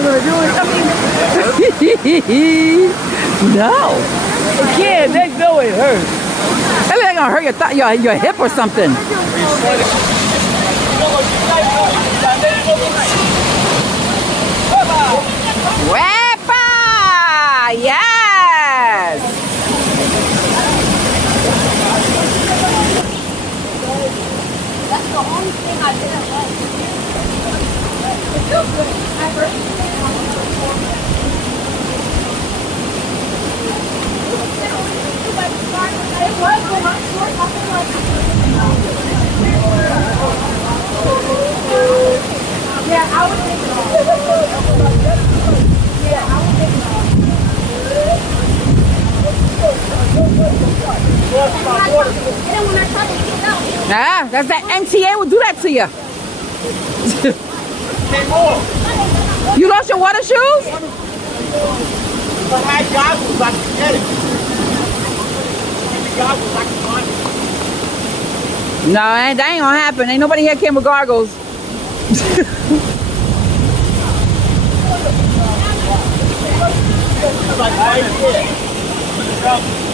not gonna do it. No. It can't. There's no way it hurts. Maybe they're gonna hurt your hip or something. Wepa! Yes! That's the only thing I didn't like. It feels good. I first it was when I short nothing like yeah, I would take it off. Yeah, I would take it off. And then when I tried to get it out, Ah, that's that MTA will do that to you. You lost your water shoes? If I had goggles, I could get it. Goggles, I can find it. No, that ain't gonna happen. Ain't nobody here came with goggles. Like right here.